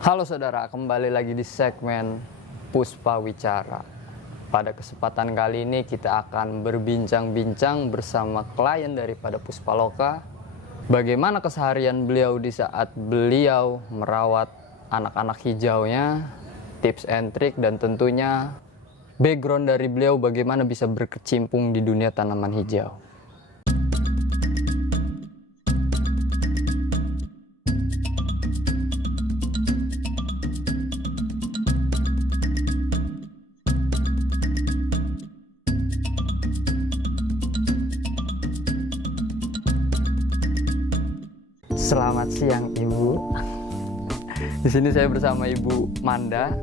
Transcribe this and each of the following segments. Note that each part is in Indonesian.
Halo saudara, kembali lagi di segmen Puspa Wicara. Pada kesempatan kali ini kita akan berbincang-bincang bersama klien daripada Puspaloka. Bagaimana keseharian beliau di saat beliau merawat anak-anak hijaunya, tips and trik, dan tentunya background dari beliau bagaimana bisa berkecimpung di dunia tanaman hijau. Selamat siang Ibu. Di sini saya bersama Ibu Manda,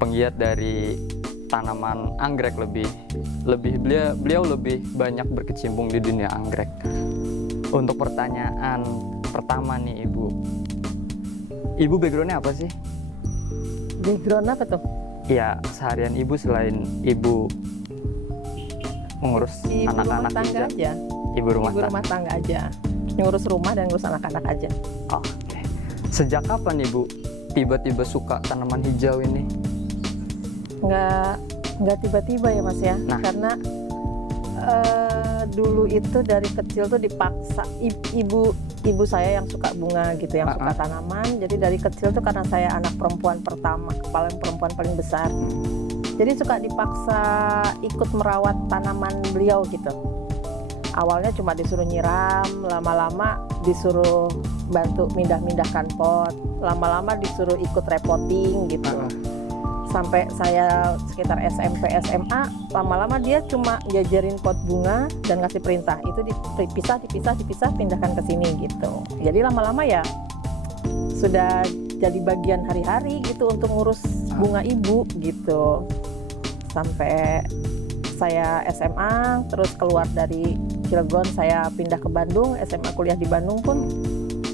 penggiat dari tanaman anggrek beliau lebih banyak berkecimpung di dunia anggrek. Untuk pertanyaan pertama nih Ibu backgroundnya apa sih? Background apa tuh? Ya, seharian Ibu selain Ibu mengurus Ibu anak-anak rumah tangga hijau. aja. Ibu rumah Ibu tangga. rumah tangga aja. Ngurus rumah dan ngurus anak-anak aja. Oke. Sejak kapan Ibu tiba-tiba suka tanaman hijau ini? Nggak tiba-tiba ya Mas ya. Nah. Karena dulu itu dari kecil tuh dipaksa ibu saya yang suka bunga gitu, yang suka tanaman. Jadi dari kecil tuh karena saya anak perempuan pertama, paling perempuan paling besar. Jadi suka dipaksa ikut merawat tanaman beliau gitu. Awalnya cuma disuruh nyiram, lama-lama disuruh bantu mindah-mindahkan pot, lama-lama disuruh ikut repotting gitu. Sampai saya sekitar SMP, SMA, lama-lama dia cuma ngajarin pot bunga dan ngasih perintah, itu dipisah, pindahkan ke sini gitu. Jadi lama-lama ya sudah jadi bagian hari-hari gitu untuk ngurus bunga ibu gitu. Sampai saya SMA, terus keluar dari Cilegon, saya pindah ke Bandung, SMA kuliah di Bandung pun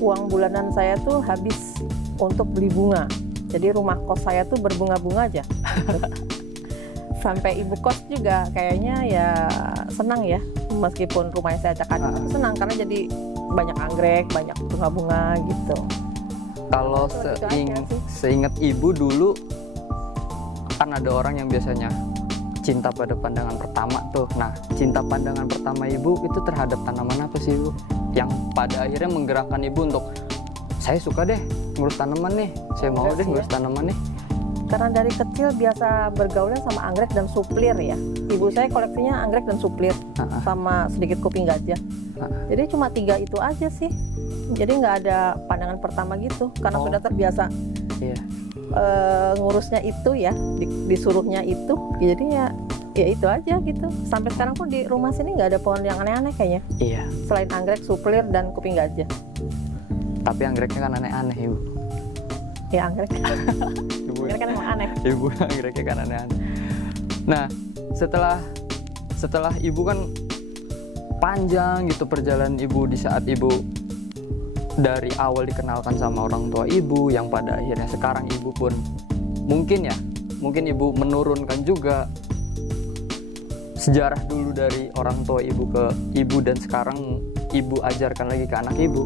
uang bulanan saya tuh habis untuk beli bunga. Jadi rumah kos saya tuh berbunga-bunga aja. Sampai ibu kos juga kayaknya ya senang ya, meskipun rumahnya saya acak-acak, tapi senang karena jadi banyak anggrek, banyak bunga-bunga gitu. Kalau seingat Ibu dulu kan ada orang yang biasanya cinta pada pandangan pertama tuh. Nah, cinta pandangan pertama Ibu itu terhadap tanaman apa sih Ibu? Yang pada akhirnya menggerakkan Ibu untuk saya suka deh ngurus tanaman nih, saya mau deh ngurus tanaman nih. Karena dari kecil biasa bergaulnya sama anggrek dan suplir ya. Ibu saya koleksinya anggrek dan suplir sama sedikit kuping gajah. Jadi cuma 3 itu aja sih. Jadi nggak ada pandangan pertama gitu, karena sudah terbiasa. Iya. Ngurusnya itu ya, disuruhnya itu, jadi ya itu aja gitu. Sampai sekarang pun di rumah sini nggak ada pohon yang aneh-aneh kayaknya. Iya. Selain anggrek, suplir, dan kuping gajah. Tapi anggreknya kan aneh-aneh Ibu. Ya anggrek. Ibu, Anggrek kan emang aneh. Ibu anggreknya kan aneh-aneh. Nah, setelah Ibu kan panjang gitu perjalanan Ibu di saat Ibu dari awal dikenalkan sama orang tua Ibu, yang pada akhirnya sekarang Ibu pun mungkin Ibu menurunkan juga sejarah dulu dari orang tua Ibu ke Ibu, dan sekarang Ibu ajarkan lagi ke anak Ibu.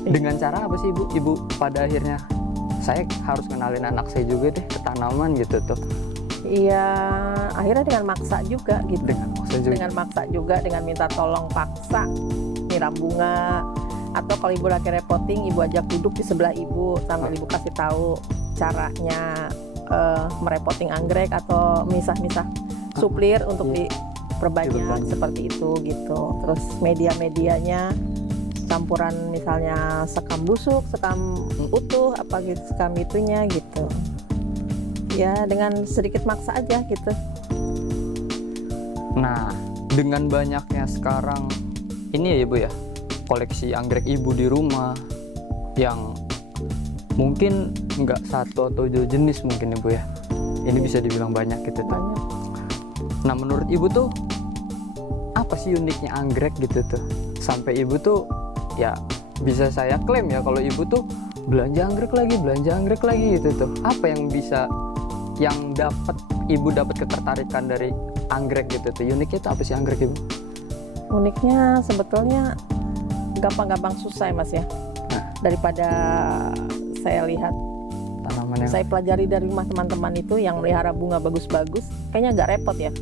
Dengan cara apa sih Ibu pada akhirnya saya harus kenalin anak saya juga deh ke tanaman gitu tuh? Iya, akhirnya dengan maksa juga gitu. Dengan maksa juga, dengan minta tolong paksa nyiram bunga. Atau kalau ibu lagi repotting, ibu ajak duduk di sebelah ibu sambil ibu kasih tahu caranya merepotting anggrek atau misah-misah suplir untuk diperbanyak seperti itu gitu. Terus media-medianya campuran misalnya sekam busuk, sekam utuh, apa gitu, sekam itunya gitu. Ya dengan sedikit maksa aja gitu. Nah, dengan banyaknya sekarang ini ya Ibu ya, koleksi anggrek Ibu di rumah yang mungkin nggak satu atau dua jenis mungkin Ibu ya. Ini bisa dibilang banyak gitu tuh. Banyak. Nah, menurut Ibu tuh apa sih uniknya anggrek gitu tuh? Sampai Ibu tuh ya bisa saya klaim ya kalau Ibu tuh belanja anggrek lagi gitu tuh. Apa yang Ibu dapat ketertarikan dari anggrek gitu tuh? Uniknya itu apa sih anggrek Ibu? Uniknya sebetulnya gampang-gampang susah ya Mas ya. Daripada saya lihat saya pelajari dari rumah teman-teman itu yang melihara bunga bagus-bagus, kayaknya agak repot ya.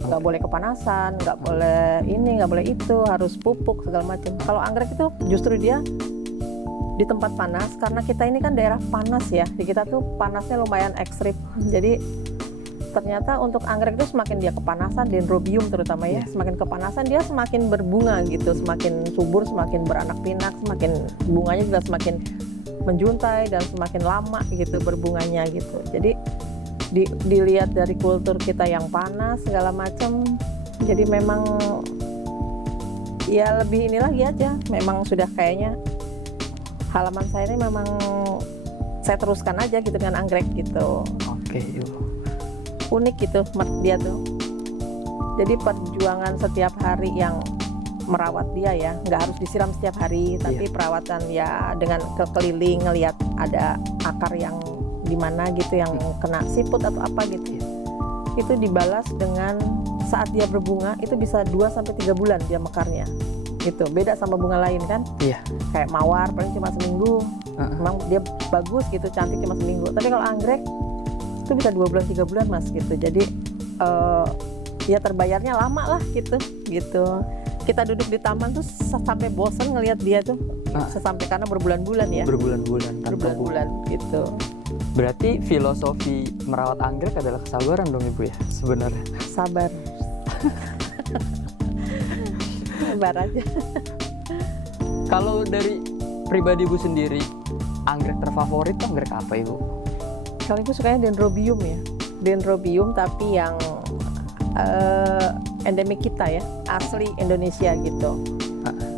Nggak boleh kepanasan, nggak boleh ini, nggak boleh itu, harus pupuk segala macam. Kalau anggrek itu justru dia di tempat panas, karena kita ini kan daerah panas ya, di kita tuh panasnya lumayan ekstrim. Jadi ternyata untuk anggrek itu semakin dia kepanasan, dendrobium terutama ya, semakin kepanasan dia semakin berbunga gitu, semakin subur, semakin beranak pinak, semakin bunganya juga semakin menjuntai dan semakin lama gitu berbunganya gitu. Jadi dilihat dari kultur kita yang panas segala macam, jadi memang ya lebih ini lagi aja, memang sudah kayaknya halaman saya ini memang saya teruskan aja gitu dengan anggrek gitu. Oke, Ibu. Unik gitu dia tuh. Jadi perjuangan setiap hari yang merawat dia ya, nggak harus disiram setiap hari, tapi perawatan ya dengan keliling ngelihat ada akar yang di mana gitu yang kena siput atau apa gitu. Itu dibalas dengan saat dia berbunga itu bisa 2-3 bulan dia mekarnya. Gitu. Beda sama bunga lain kan? Iya. Kayak mawar paling cuma seminggu. Memang dia bagus gitu, cantik cuma seminggu. Tapi kalau anggrek itu bisa 2-3 bulan Mas gitu. Jadi ya terbayarnya lama lah gitu. Kita duduk di taman tuh sampai bosan ngelihat dia tuh. Sampai karena berbulan-bulan ya. Berbulan-bulan tanpa Berbulan-bulan gitu. Berarti filosofi merawat anggrek adalah kesabaran dong Ibu ya sebenarnya. Sabar. Sabar aja. Kalau dari pribadi Ibu sendiri, anggrek terfavorit tuh anggrek apa Ibu? Kalau Ibu sukanya dendrobium ya. Dendrobium tapi yang endemik kita ya, asli Indonesia gitu.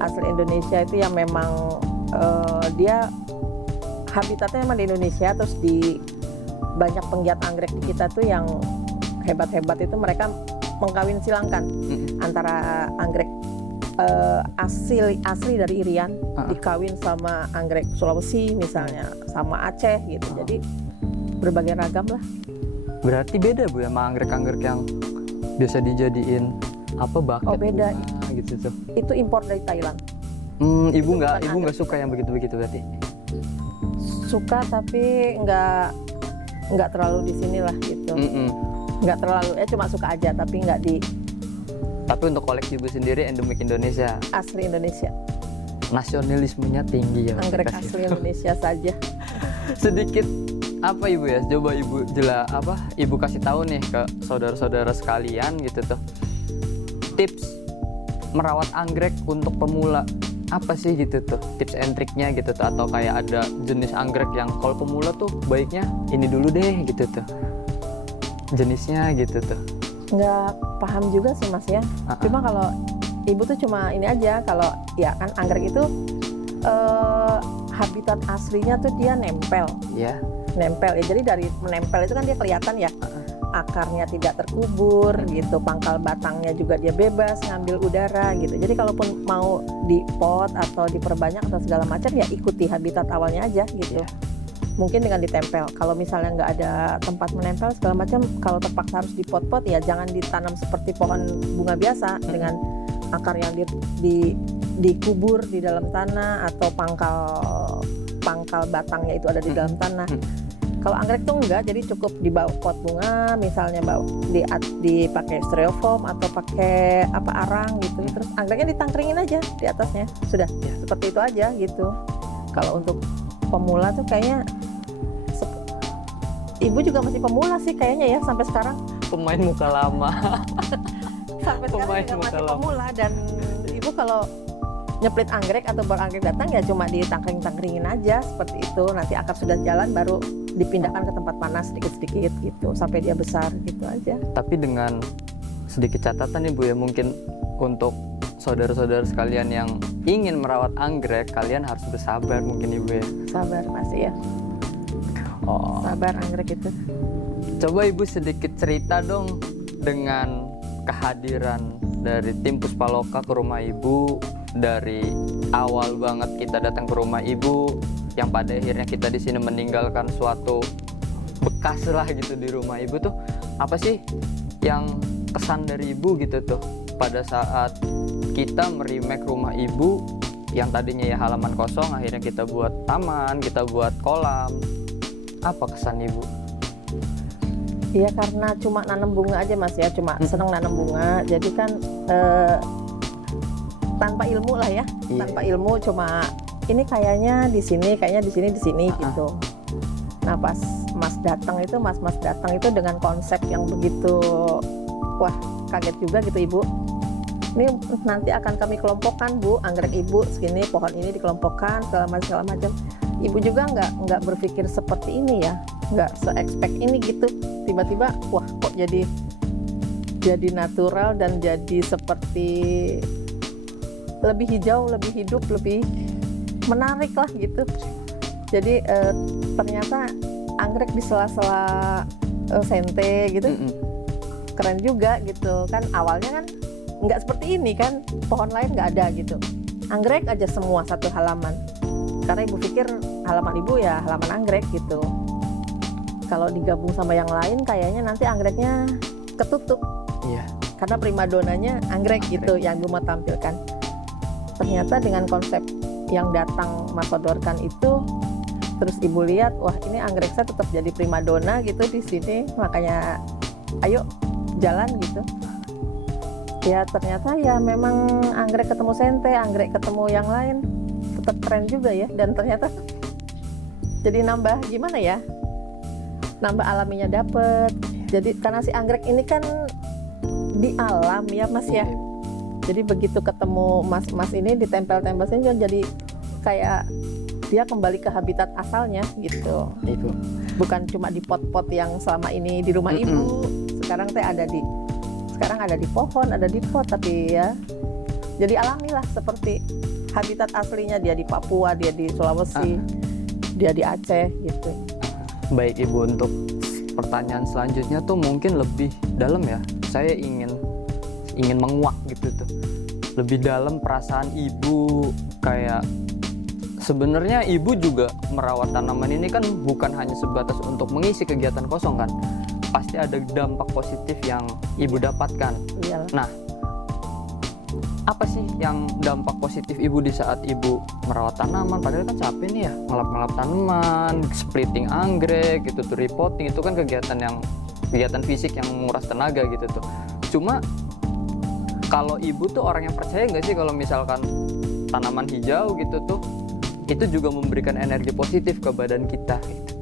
Asli Indonesia itu yang memang dia habitatnya memang di Indonesia, terus di banyak penggiat anggrek di kita tuh yang hebat-hebat itu mereka mengkawin silangkan antara anggrek asli dari Irian dikawin sama anggrek Sulawesi misalnya, sama Aceh gitu. Jadi berbagai ragam lah. Berarti beda Bu ya sama anggrek-anggrek yang biasa dijadiin apa bucket? Oh beda. Gitu tuh. Itu impor dari Thailand. Ibu nggak suka yang begitu-begitu berarti? Suka tapi nggak terlalu di sini lah gitu. Nggak terlalu, cuma suka aja tapi nggak di. Tapi untuk koleksi Ibu sendiri endemik Indonesia. Asli Indonesia. Nasionalismenya tinggi ya. Anggrek asli Indonesia saja. Sedikit apa Ibu ya? Coba Ibu kasih tahu nih ke saudara-saudara sekalian gitu tuh. Tips merawat anggrek untuk pemula apa sih gitu tuh, tips and triknya gitu tuh, atau kayak ada jenis anggrek yang kalau pemula tuh baiknya ini dulu deh gitu tuh jenisnya gitu tuh. Nggak paham juga sih Mas ya. Cuma kalau Ibu tuh cuma ini aja, kalau ya kan anggrek itu habitat aslinya tuh dia nempel. Iya. Nempel ya, jadi dari menempel itu kan dia kelihatan ya, akarnya tidak terkubur gitu, pangkal batangnya juga dia bebas ngambil udara gitu. Jadi kalaupun mau dipot atau diperbanyak atau segala macam ya ikuti habitat awalnya aja gitu ya. Mungkin dengan ditempel. Kalau misalnya nggak ada tempat menempel segala macam, kalau terpaksa harus dipot-pot ya jangan ditanam seperti pohon bunga biasa dengan akar yang dikubur di dalam tanah atau pangkal batangnya itu ada di dalam tanah. Kalau anggrek tuh enggak, jadi cukup dibawa pot bunga, misalnya dipakai styrofoam atau pakai arang gitu, terus anggreknya ditangkringin aja di atasnya, sudah ya, seperti itu aja gitu. Kalau untuk pemula tuh kayaknya, Ibu juga masih pemula sih kayaknya ya sampai sekarang. Pemain muka lama. Sampai sekarang juga masih pemula, dan Ibu kalau nyeplit anggrek atau anggrek datang ya cuma ditangkring-tangkringin aja seperti itu. Nanti akar sudah jalan baru dipindahkan ke tempat panas sedikit-sedikit gitu sampai dia besar gitu aja. Tapi dengan sedikit catatan Ibu ya, mungkin untuk saudara-saudara sekalian yang ingin merawat anggrek, kalian harus bersabar mungkin Ibu ya. Sabar pasti ya. Sabar anggrek itu. Coba Ibu sedikit cerita dong dengan kehadiran dari tim Puspaloka ke rumah Ibu, dari awal banget kita datang ke rumah Ibu, yang pada akhirnya kita di sini meninggalkan suatu bekas lah gitu di rumah Ibu tuh. Apa sih yang kesan dari Ibu gitu tuh pada saat kita meremake rumah Ibu yang tadinya ya halaman kosong, akhirnya kita buat taman, kita buat kolam. Apa kesan ibu? Iya, karena cuma nanam bunga aja Mas ya, cuma seneng nanam bunga. Jadi kan tanpa ilmu lah ya, Iya. tanpa ilmu, cuma ini kayaknya di sini, kayaknya di sini, di sini gitu. Nah pas Mas datang itu, Mas datang itu dengan konsep yang begitu, wah kaget juga gitu Ibu. Ini nanti akan kami kelompokkan Bu, anggrek Ibu segini, pohon ini dikelompokkan segala macam. Ibu juga nggak berpikir seperti ini ya, nggak se-expect ini gitu. Tiba-tiba wah kok jadi natural dan jadi seperti lebih hijau, lebih hidup, lebih menarik lah gitu. Jadi ternyata anggrek di sela-sela sente gitu keren juga gitu kan. Awalnya kan nggak seperti ini kan, pohon lain nggak ada gitu, anggrek aja semua satu halaman, karena ibu pikir halaman ibu ya halaman anggrek gitu. Kalau digabung sama yang lain kayaknya nanti anggreknya ketutup. Iya. Karena primadonanya anggrek gitu yang ibu mau tampilkan. Ternyata dengan konsep yang datang Mas sodorkan itu, terus ibu lihat, wah ini anggrek saya tetap jadi primadona gitu di sini, makanya ayo jalan gitu. Ya ternyata ya memang anggrek ketemu sente, anggrek ketemu yang lain tetap keren juga ya. Dan ternyata jadi nambah gimana ya, nambah alaminya dapet. Jadi karena si anggrek ini kan di alam ya Mas ya, jadi begitu ketemu mas ini ditempel-tempel sini jadi kayak dia kembali ke habitat asalnya gitu. Ibu. Bukan cuma di pot-pot yang selama ini di rumah ibu, sekarang teh ada di pohon, ada di pot, tapi ya jadi alami lah seperti habitat aslinya. Dia di Papua, dia di Sulawesi, dia di Aceh gitu. Baik Ibu, untuk pertanyaan selanjutnya tuh mungkin lebih dalam ya. Saya ingin menguak gitu tuh. Lebih dalam perasaan Ibu, kayak sebenarnya Ibu juga merawat tanaman ini kan bukan hanya sebatas untuk mengisi kegiatan kosong kan. Pasti ada dampak positif yang Ibu dapatkan. Iyalah. Nah, apa sih yang dampak positif Ibu di saat Ibu merawat tanaman? Padahal kan capek nih ya, ngelap-ngelap tanaman, splitting anggrek gitu tuh, repotting, itu kan kegiatan fisik yang menguras tenaga gitu tuh. Cuma kalau Ibu tuh orang yang percaya nggak sih kalau misalkan tanaman hijau gitu tuh itu juga memberikan energi positif ke badan kita gitu.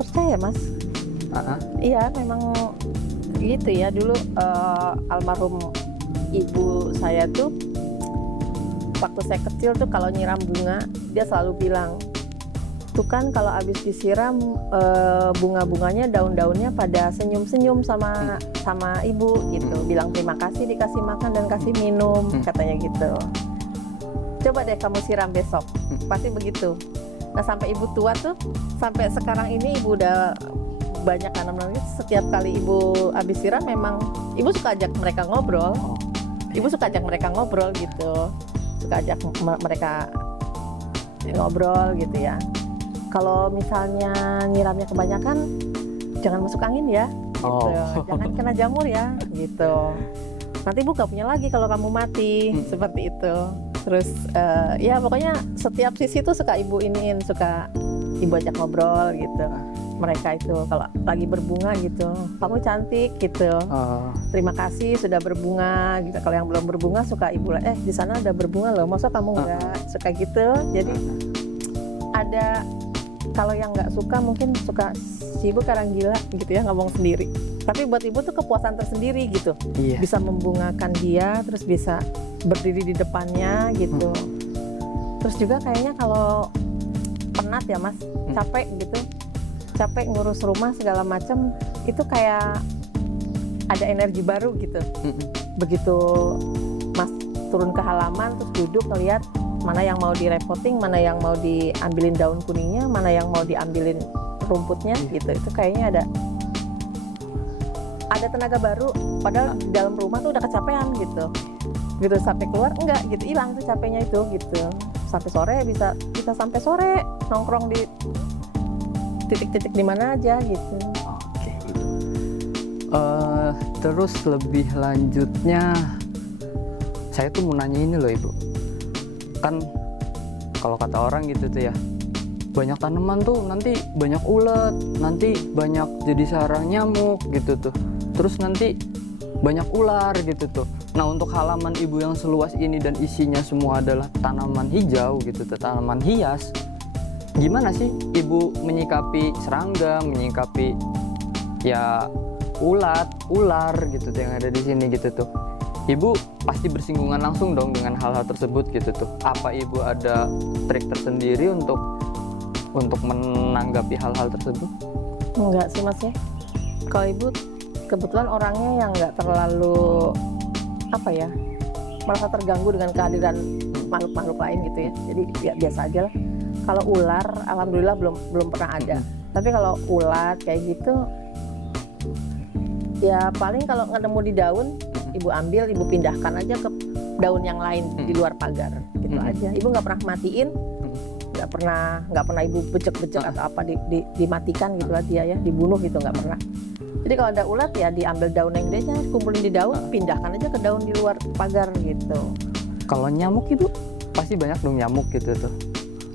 Percaya Mas? Iya memang gitu ya. Dulu almarhum ibu saya tuh waktu saya kecil tuh kalau nyiram bunga dia selalu bilang, tuh kan kalau habis disiram bunga-bunganya, daun-daunnya pada senyum-senyum sama ibu gitu, bilang terima kasih dikasih makan dan kasih minum, katanya gitu. Coba deh kamu siram besok, pasti begitu. Nah sampai ibu tua tuh, sampai sekarang ini ibu udah banyak tanam lagi. Setiap kali ibu habis siram memang ibu suka ajak mereka ngobrol. Ibu suka ajak mereka ngobrol gitu, suka ajak mereka ngobrol gitu ya. Kalau misalnya nyiramnya kebanyakan, jangan masuk angin ya, gitu. Jangan kena jamur ya, gitu. Nanti ibu gak punya lagi kalau kamu mati, seperti itu. Terus ya pokoknya setiap sisi tuh suka ibu iniin, suka ibu ajak ngobrol gitu. Mereka itu kalau lagi berbunga gitu, kamu cantik gitu, terima kasih sudah berbunga gitu. Kalau yang belum berbunga suka ibu di sana udah berbunga loh, masa kamu enggak, suka gitu. Jadi ada, kalau yang nggak suka mungkin suka si ibu karang gila gitu ya, ngomong sendiri. Tapi buat ibu tuh kepuasan tersendiri gitu, bisa membungakan dia, terus bisa berdiri di depannya gitu. Terus juga kayaknya kalau penat ya Mas, capek gitu, capek ngurus rumah segala macam, itu kayak ada energi baru gitu. Begitu Mas turun ke halaman terus duduk ngeliat mana yang mau direpotting, mana yang mau diambilin daun kuningnya, mana yang mau diambilin rumputnya gitu. Itu kayaknya ada tenaga baru, padahal di dalam rumah tuh udah kecapean gitu. Gitu sampai keluar enggak gitu, hilang tuh capeknya itu gitu. Sampai sore bisa sampai sore nongkrong di titik-titik di mana aja gitu. Oke, gitu. Terus lebih lanjutnya, saya tuh mau nanya ini loh Ibu. Kan kalau kata orang gitu tuh ya, banyak tanaman tuh nanti banyak ulet, nanti banyak jadi sarang nyamuk gitu tuh. Terus nanti banyak ular gitu tuh. Nah, untuk halaman ibu yang seluas ini dan isinya semua adalah tanaman hijau gitu tuh, tanaman hias. Gimana sih ibu menyikapi serangga, menyikapi ya ulat, ular gitu tuh yang ada di sini gitu tuh. Ibu pasti bersinggungan langsung dong dengan hal-hal tersebut gitu tuh. Apa ibu ada trik tersendiri untuk menanggapi hal-hal tersebut? Enggak sih mas ya. Kalau ibu kebetulan orangnya yang nggak terlalu apa ya, merasa terganggu dengan kehadiran makhluk-makhluk lain gitu ya. Jadi ya, biasa aja lah. Kalau ular, alhamdulillah belum pernah ada. Tapi kalau ulat kayak gitu, ya paling kalau ketemu di daun, ibu ambil, ibu pindahkan aja ke daun yang lain di luar pagar, gitu aja. Ibu nggak pernah matiin, nggak pernah ibu becek-becek atau apa dimatikan gitu lah dia ya, dibunuh gitu nggak pernah. Jadi kalau ada ulat ya diambil daun yang gedenya, kumpulin di daun, pindahkan aja ke daun di luar pagar gitu. Kalau nyamuk ibu pasti banyak dong nyamuk gitu tuh.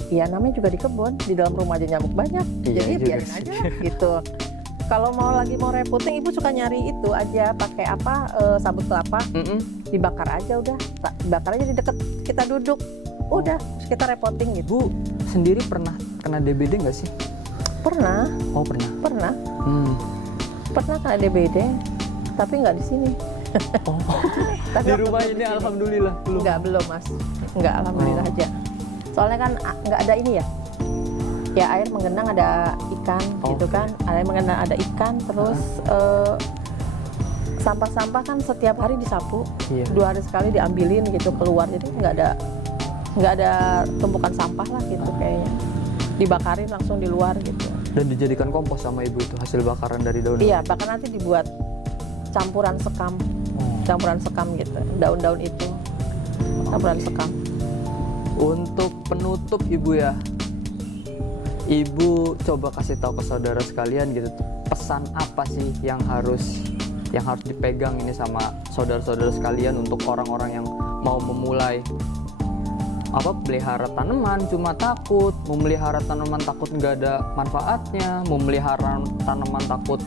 Iya namanya juga di kebun, di dalam rumah aja nyamuk banyak, Iya jadi juga biarin sih. aja gitu. Kalau mau repoting, ibu suka nyari itu aja pakai apa sabut kelapa, dibakar aja udah, dibakar aja di deket kita duduk, udah terus kita repoting gitu. Bu sendiri pernah kena DBD nggak sih? Pernah, Oh pernah. pernah kena DBD, tapi nggak di sini. Oh. Tapi Di waktu rumah belum ini sini. alhamdulillah belum. Belum mas, nggak alhamdulillah aja. Soalnya kan nggak ada ini ya. Ya air menggenang ada ikan gitu kan, air menggenang ada ikan, terus sampah-sampah kan setiap hari disapu, Iya. 2 hari sekali diambilin gitu keluar, jadi nggak ada tumpukan sampah lah gitu kayaknya, dibakarin langsung di luar gitu. Dan dijadikan kompos sama ibu itu hasil bakaran dari daun. Iya, bahkan nanti dibuat campuran sekam gitu, daun-daun itu campuran sekam. Untuk penutup ibu ya, ibu coba kasih tahu ke saudara sekalian gitu tuh, pesan apa sih yang harus dipegang ini sama saudara-saudara sekalian untuk orang-orang yang mau memulai pelihara tanaman cuma takut, memelihara tanaman takut nggak ada manfaatnya, memelihara tanaman takut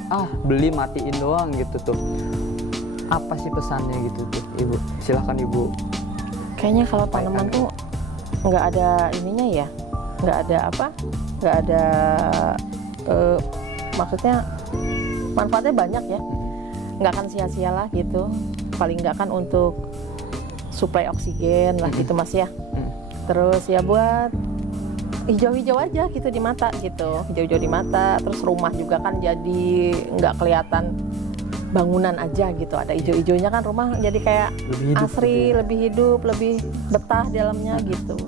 beli matiin doang gitu tuh. Apa sih pesannya gitu tuh ibu? Silahkan ibu. Kayaknya kalau tanaman tuh nggak ada ininya ya, nggak ada maksudnya manfaatnya banyak ya, nggak akan sia-sia lah gitu, paling nggak kan untuk suplai oksigen lah gitu mas ya. Terus ya buat hijau-hijau aja gitu di mata gitu, hijau-hijau di mata, terus rumah juga kan jadi nggak kelihatan bangunan aja gitu, ada hijau-hijaunya kan rumah jadi kayak Lebih hidup asri, lebih hidup, lebih betah di dalamnya gitu.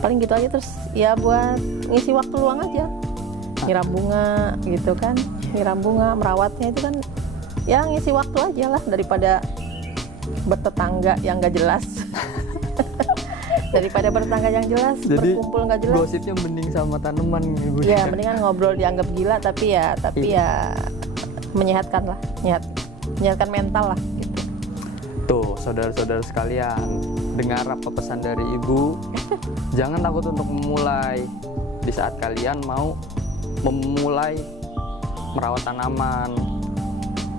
Paling gitu aja. Terus ya buat ngisi waktu luang aja, nyiram bunga gitu kan, nyiram bunga, merawatnya itu kan ya ngisi waktu aja lah, daripada bertetangga yang gak jelas. Daripada bertetangga yang jelas, Jadi berkumpul nggak jelas. gosipnya mending sama tanaman ibu. Ya mendingan ngobrol dianggap gila, tapi ya menyehatkan lah, menyehatkan mental lah gitu. Tuh saudara-saudara sekalian, dengar apa pesan dari ibu. Jangan takut untuk memulai. Di saat kalian mau memulai merawat tanaman,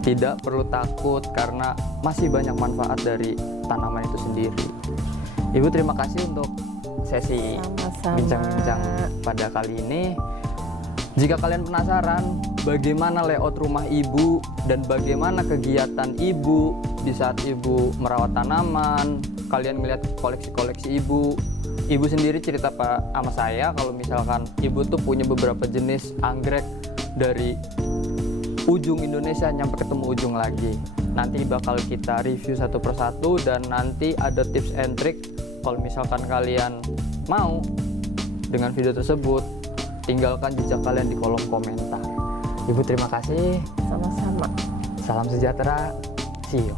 tidak perlu takut karena masih banyak manfaat dari tanaman itu sendiri. Ibu terima kasih untuk sesi Sama-sama. bincang-bincang pada kali ini. Jika kalian penasaran bagaimana layout rumah ibu dan bagaimana kegiatan ibu di saat ibu merawat tanaman, kalian melihat koleksi-koleksi ibu sendiri cerita sama saya kalau misalkan ibu tuh punya beberapa jenis anggrek dari ujung Indonesia nyampe ketemu ujung lagi. Nanti bakal kita review satu persatu dan nanti ada tips and trick kalau misalkan kalian mau dengan video tersebut. Tinggalkan jejak kalian di kolom komentar. Ibu terima kasih. Sama-sama. Salam sejahtera. See you.